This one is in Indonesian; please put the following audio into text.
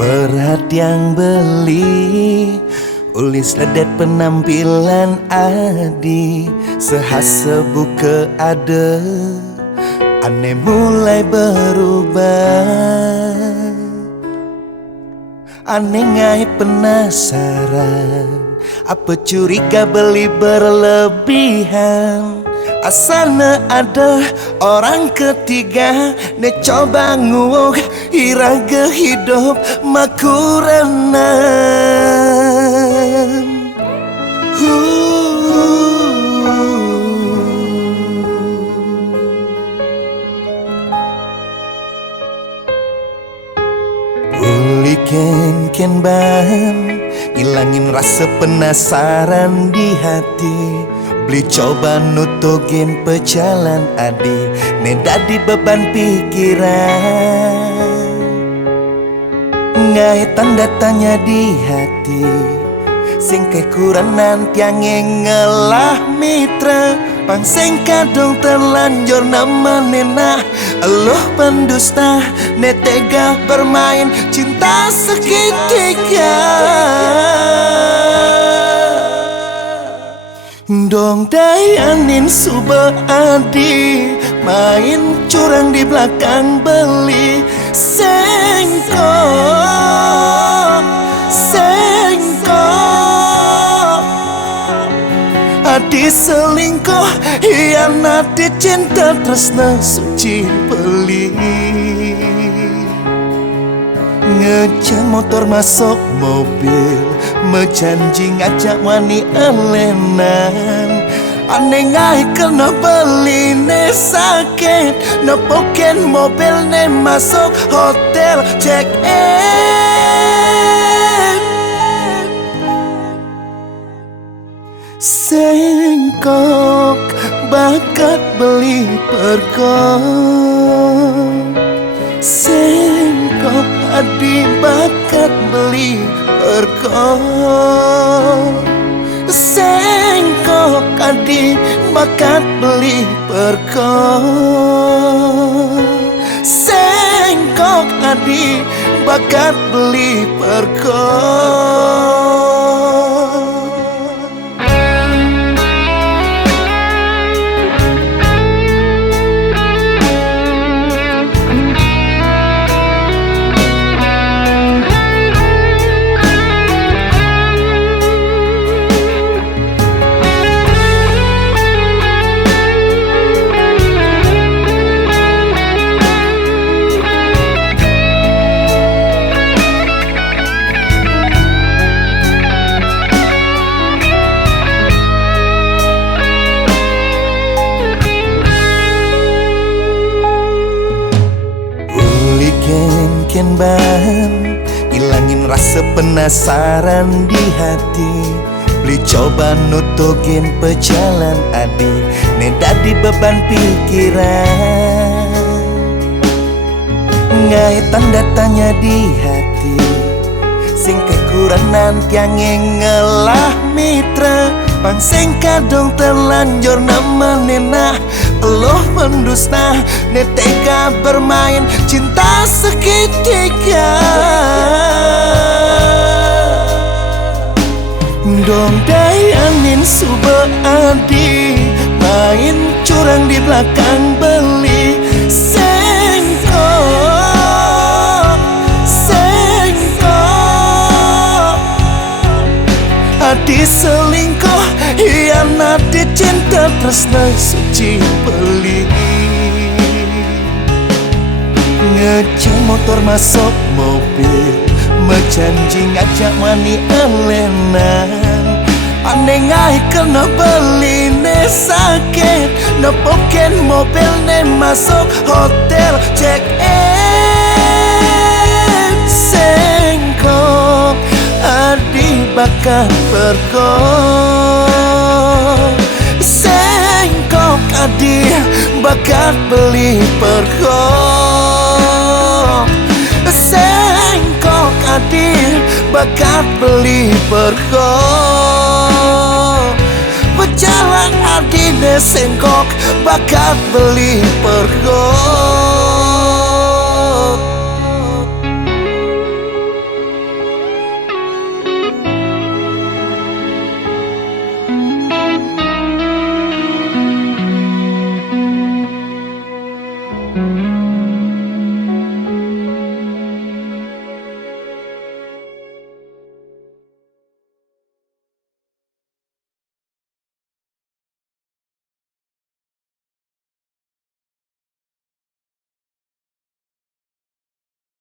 Perhatian beli ulis ledet penampilan Adi sehasa buka ada aneh mulai berubah. Aneh ngai penasaran apa curiga beli berlebihan. Asana ada orang ketiga ne coba nguuk iraga hidup makurenan. Uli ken ban ilangin rasa penasaran di hati. Beli coba nutugin pejalan Adi ne dadi beban pikiran. Ngai tanda tanya di hati sing kekuranan tiange ngelah mitra. Pangseng kadung terlanjur nama nena eluh pendusta ne tega bermain cinta segitiga. Dong dayanin suba Adi main curang di belakang beli sengkok Adi selingkuh hianati cinta tresna suci beli. Ngejam motor masuk mobil mejanji ngajak wani elenan. Aneh ngai kena beli ne sakit nepoken mobil ne masuk hotel check in. Sengkok bakat beli pergok. Sengkok Adi bakat beli pergok. Sengkok Adi bakat beli pergok. Sengkok Adi bakat beli pergok. Ken ban ilangin rasa penasaran di hati. Beli coba nutugin pejalan Adi ne dadi beban pikiran. Ngai tanda tanya di hati sing kekuranan tiange ngelah mitra. Pangseng kadung terlanjur nama nena eluh pendusta ne tega bermain cinta segitiga. Dong dayanin suba Adi main curang di belakang beli sengkok Adi selingkuh hianati cinta tresna suci beli. Ngejam motor masuk mobil mejanji ngajak wani elenan. Aneh ngai kena beli ne sakit nepoken mobil ne masuk hotel check in. Sengkok Adi bakat pergok. Sengkok Adi bakat beli pergok. Sengkok Adi bakat beli pergok. Berjalan Adi ne sengkok bakat beli pergok.